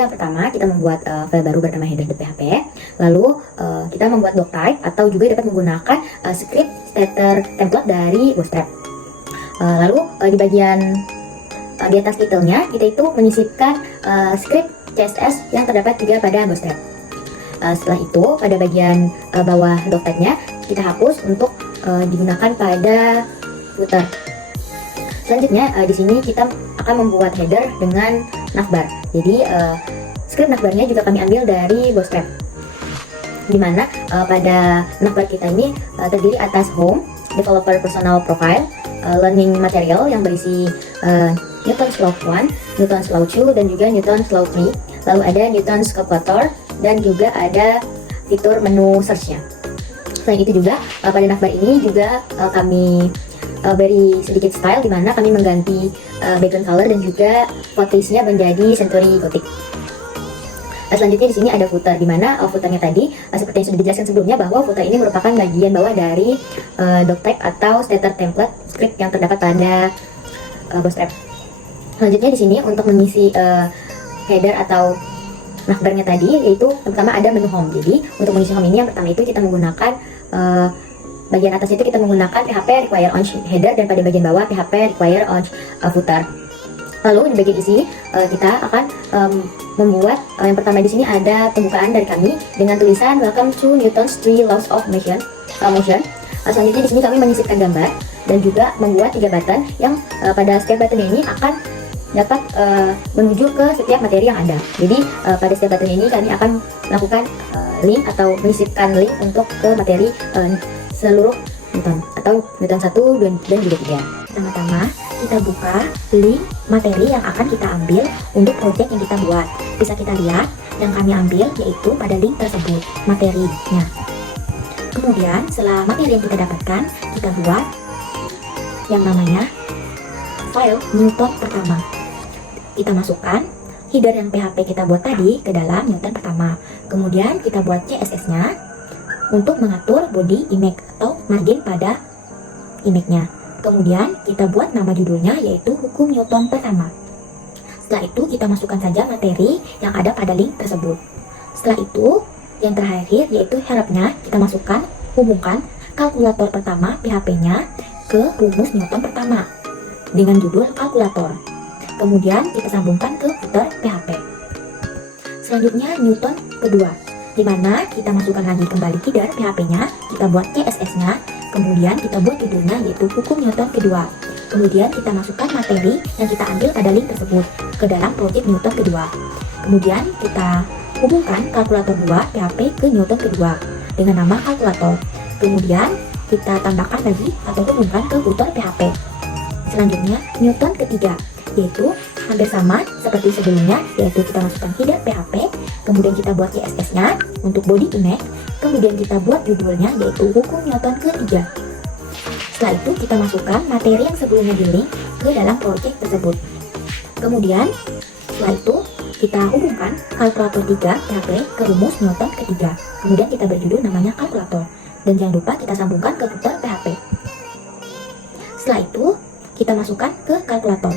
yang pertama kita membuat file baru bernama header.php. Lalu kita membuat doctype atau juga dapat menggunakan script starter template dari Bootstrap. Lalu di bagian di atas titelnya kita itu menyisipkan script CSS yang terdapat juga pada Bootstrap. Setelah itu pada bagian bawah doctype-nya kita hapus untuk digunakan pada footer. Selanjutnya di sini kita akan membuat header dengan navbar. Jadi script navbarnya juga kami ambil dari Bootstrap. Dimana pada navbar kita ini terdiri atas home, developer personal profile, learning material yang berisi Newton's Law 1, Newton's Law 2, dan juga Newton's Law 3. Lalu ada Newton's Calculator dan juga ada fitur menu search-nya. Selain itu juga pada navbar ini juga kami beri sedikit style, dimana kami mengganti background color dan juga font-nya menjadi Century Gothic. Selanjutnya di sini ada footer, dimana footernya tadi seperti yang sudah dijelaskan sebelumnya bahwa footer ini merupakan bagian bawah dari doctype atau starter template script yang terdapat pada Bootstrap. Selanjutnya di sini untuk mengisi header atau navbarnya tadi, yaitu yang pertama ada menu home. Jadi untuk mengisi home ini yang pertama itu kita menggunakan bagian atas itu kita menggunakan PHP require on header, dan pada bagian bawah PHP require on footer. Lalu di bagian isi kita akan membuat yang pertama di sini ada pembukaan dari kami dengan tulisan Welcome to Newton's 3 Laws of Motion. Selanjutnya di sini kami menyisipkan gambar dan juga membuat 3 button yang pada setiap button ini akan dapat menuju ke setiap materi yang ada. Jadi pada setiap button ini kami akan melakukan link atau menyisipkan link untuk ke materi seluruh Newton atau Newton 1 dan juga 3. Pertama-tama kita buka link materi yang akan kita ambil untuk project yang kita buat. Bisa kita lihat yang kami ambil yaitu pada link tersebut materinya. Kemudian setelah materi yang kita dapatkan, kita buat yang namanya file Newton pertama. Kita masukkan header yang PHP kita buat tadi ke dalam Newton pertama. Kemudian kita buat CSS-nya untuk mengatur body image atau margin pada image-nya. Kemudian kita buat nama judulnya yaitu hukum Newton pertama. Setelah itu kita masukkan saja materi yang ada pada link tersebut. Setelah itu yang terakhir yaitu help-nya kita masukkan, hubungkan kalkulator pertama PHP-nya ke rumus Newton pertama dengan judul kalkulator. Kemudian kita sambungkan ke footer PHP. Selanjutnya Newton kedua, di mana kita masukkan lagi kembali header PHP-nya, kita buat CSS-nya, kemudian kita buat judulnya yaitu hukum Newton kedua. Kemudian kita masukkan materi yang kita ambil pada link tersebut ke dalam project Newton kedua. Kemudian kita hubungkan kalkulator 2 PHP ke Newton kedua dengan nama kalkulator. Kemudian kita tambahkan lagi atau hubungkan ke footer PHP. Selanjutnya Newton ketiga, yaitu hampir sama seperti sebelumnya, yaitu kita masukkan header PHP, kemudian kita buat CSS-nya untuk body image, kemudian kita buat judulnya yaitu hukum Newton ketiga. Setelah itu kita masukkan materi yang sebelumnya di link ke dalam project tersebut. Kemudian setelah itu kita hubungkan kalkulator 3 PHP ke rumus Newton ketiga. Kemudian kita berjudul namanya kalkulator, dan jangan lupa kita sambungkan ke footer PHP. Setelah itu kita masukkan ke kalkulator.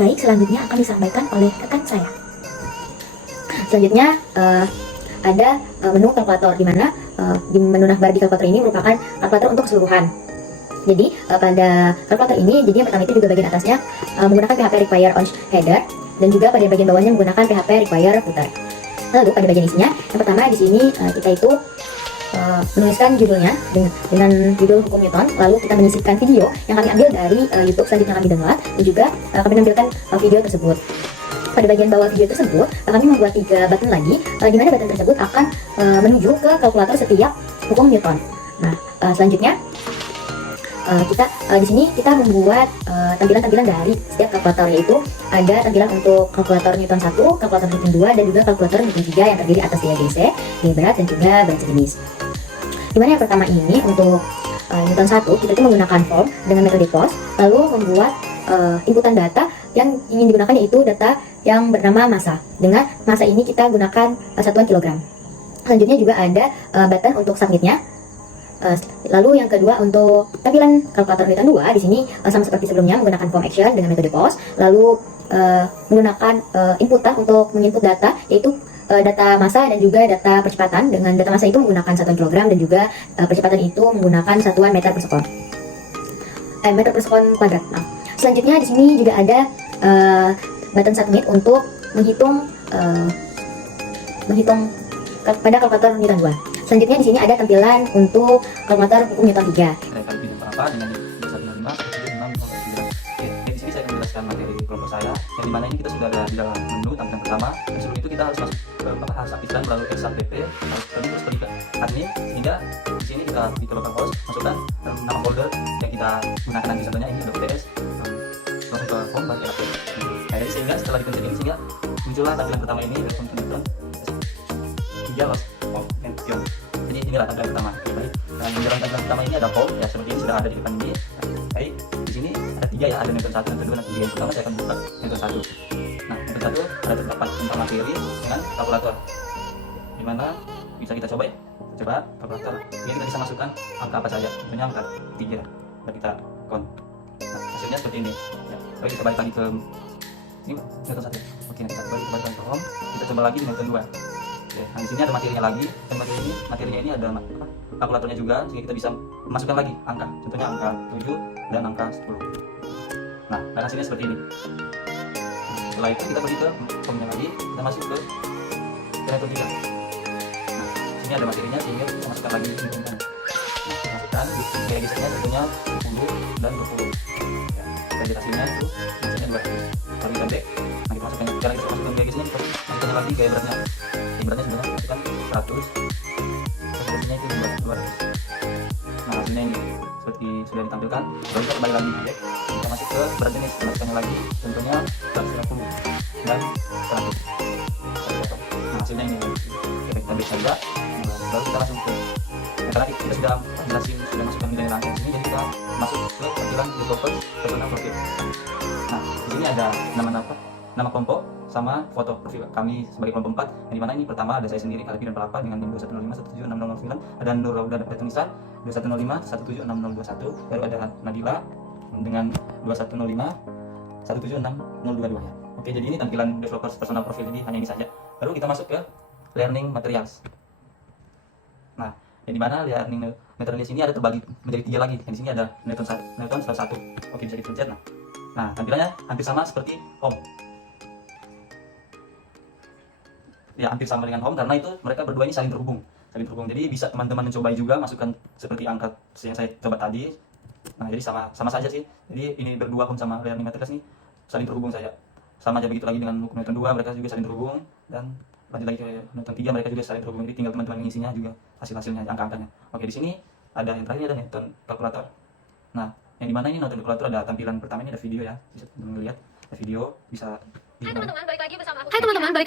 Baik, selanjutnya akan disampaikan oleh rekan saya. Selanjutnya ada menu kalkulator, di mana di menu navbar di kalkulator ini merupakan kalkulator untuk keseluruhan. Jadi pada kalkulator ini, jadi yang pertama itu juga bagian atasnya menggunakan PHP require on header, dan juga pada bagian bawahnya menggunakan PHP require footer. Lalu pada bagian isinya, yang pertama di sini kita itu menuliskan judulnya dengan judul hukum Newton, lalu kita menyisipkan video yang kami ambil dari YouTube, selanjutnya kami download, dan juga kami menampilkan video tersebut. Pada bagian bawah video tersebut kami membuat 3 button lagi, di mana button tersebut akan menuju ke kalkulator setiap hukum Newton. Nah, selanjutnya kita di sini kita membuat tampilan-tampilan dari setiap kalkulator, yaitu ada tampilan untuk kalkulator Newton 1, kalkulator Newton 2, dan juga kalkulator Newton 3 yang terdiri atas DABC, gaya berat, dan juga berat sejenis. Dimana yang pertama ini untuk Newton 1 kita itu menggunakan form dengan metode post, lalu membuat inputan data yang ingin digunakan yaitu data yang bernama massa. Dengan massa ini kita gunakan satuan kilogram. Selanjutnya juga ada button untuk submitnya, Lalu yang kedua untuk tampilan kalkulator Newton 2 di sini sama seperti sebelumnya menggunakan form action dengan metode pos, lalu menggunakan inputan untuk menginput data yaitu data massa dan juga data percepatan. Dengan data massa itu menggunakan satuan kilogram dan juga percepatan itu menggunakan satuan meter per sekon. Meter per sekon kuadrat. Nah, selanjutnya di sini juga ada button submit untuk menghitung pada kalkulator Newton 2. Selanjutnya di sini ada tampilan untuk kalkulator hukum Newton 3. Kali bidang berapa dengan 215 Oke, di sini saya akan menjelaskan materi kelompok saya, yang dimana ini kita sudah ada di dalam menu tampilan pertama. Dan sebelum itu kita harus masuk ke harus aktifkan melalui XAPP, terus klik admin, sehingga di sini kita di local host masukkan nama folder yang kita gunakan nanti, contohnya ini .ts, langsung ke home baru ya. Nah, jadi sehingga setelah dipencet ini sehingga muncullah tampilan pertama ini, welcome to Newton 3 loss of Newton. Jadi inilah tampilan pertama. Baik. Nah, di dalam tampilan pertama ini ada home ya, seperti ini sudah ada di depan ini. Baik, di sini ada 3 ya, ada Newton 1, Newton 2, dan 3. Yang pertama saya akan buka Newton 1. Nah, Newton 1 ada terdapat tentang materi dengan kalkulator. Dimana bisa kita coba ya. Coba kalkulator. Ini kita bisa masukkan angka apa saja. Contohnya angka 3. Dan kita count. Nah, hasilnya seperti ini. Ya. Baik, kita balik lagi ke ini Newton 1. Oke, Newton 1 balik ke home. Kita coba lagi di Newton 2. Oke, nah di sini ada materinya lagi, dan materinya ini ada kalkulatornya juga, sehingga kita bisa masukkan lagi angka, contohnya angka 7 dan angka 10. Nah, dan hasilnya seperti ini. Nah, setelah itu kita pergi ke formnya lagi, kita masuk ke Newton 3. Nah, sini ada materinya, sehingga kita masukkan lagi ini. Nah, kita masukkan di registernya contohnya 10 dan 20. Ya, dan hasilnya itu hasilnya 2. Kalau kita back, nah kita masukkan, sekarang kita masukkan gaya gesernya, kita masukkan lagi gaya beratnya. Beratnya sebenarnya itu kan 100, hasilnya itu 200. Nah, hasilnya ini seperti sudah ditampilkan. Lalu kita kembali lagi back, kita masuk ke berat jenis, kita masukkannya lagi, contohnya 150 dan 100. Nah, hasilnya ini kita back saja. Lalu kita langsung ke karena kita sudah masukkan nilai rangkaian sini, jadi kita masuk ke tampilan developers personal profil. Nah, di sini ada nama kelompok sama foto profil kami sebagai kelompok 4, yang dimana ini pertama ada saya sendiri Kalbi dan Palapa dengan NIM 2105176009, ada Nur Rauda dan tulisan 2105176021, baru ada Nadila dengan 2105176022 ya. Oke, jadi ini tampilan developers personal profil, jadi hanya ini saja. Lalu kita masuk ke learning materials. Nah, yang dimana learning materials ini ada terbagi menjadi 3 lagi. Yang di sini ada Newton 1. Oke, bisa dipencet. Nah, tampilannya hampir sama seperti home. Ya, hampir sama dengan home karena itu mereka berdua ini saling terhubung. Jadi bisa teman-teman mencoba juga masukkan seperti angka yang saya coba tadi. Nah, jadi sama saja sih. Jadi ini berdua home sama learning materials ini saling terhubung saja. Sama aja begitu lagi dengan hukum Newton 2, mereka juga saling terhubung, dan lanjut lagi ke Newton 3, mereka juga saling terhubung. Jadi tinggal teman-teman mengisinya juga hasilnya, angka-angkanya. Oke, di sini ada yang terakhir, ada Newton kalkulator. Nah, yang dimana ini Newton kalkulator ada tampilan pertama ini ada video ya. Bisa melihat ada video, bisa Hai teman-teman, balik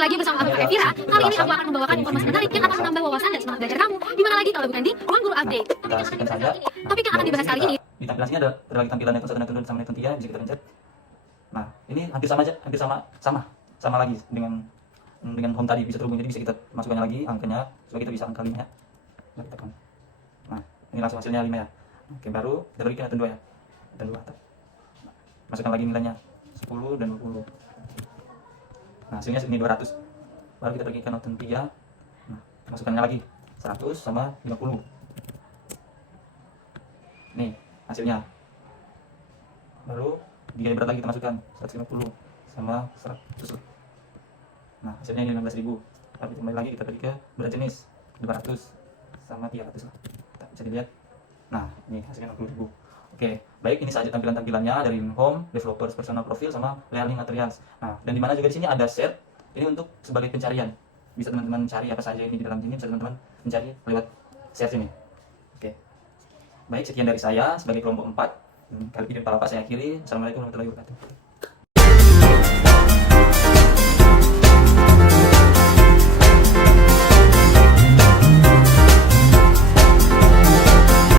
lagi bersama aku Vira. Kali ini aku akan membawakan informasi menarik yang akan menambah wawasan dan semangat belajar kamu. Di mana lagi kalau bukan di Ruang Guru Update. Kita skipkan saja. Topik yang akan dibahas kali ini. Di tampilan sini ada lagi tampilan Newton 1, Newton 2 sama Newton 3, bisa kita pencet. Nah, ini hampir sama lagi dengan home tadi, bisa terhubung, jadi bisa kita masukkannya lagi angkanya supaya kita bisa angka 5 ya. Nah, ini langsung hasilnya 5 ya. Oke, baru kita beri ke Newton 2 ya. Newton 2. Nah, masukkan lagi nilainya 10 dan 20. Nah, hasilnya segini 200. Baru kita pergi ke Newton 3. Nah, masukkannya lagi 100 sama 50. Nih, hasilnya. Baru 3 berat lagi kita masukkan 150 sama 100. Nah, hasilnya ini 15.000. Tapi kembali lagi kita pergi ke berat jenis 200 sama 300 lah. Kita bisa dilihat. Nah, ini hasilnya 60.000. Oke, baik, ini saja tampilan-tampilannya dari home, developers, personal profile, sama learning materials. Nah, dan dimana juga di sini ada share, ini untuk sebagai pencarian. Bisa teman-teman cari apa saja ini di dalam sini, bisa teman-teman mencari lewat share sini. Oke, baik, sekian dari saya sebagai kelompok 4. Kali ini para Pak saya akhiri. Assalamualaikum warahmatullahi wabarakatuh.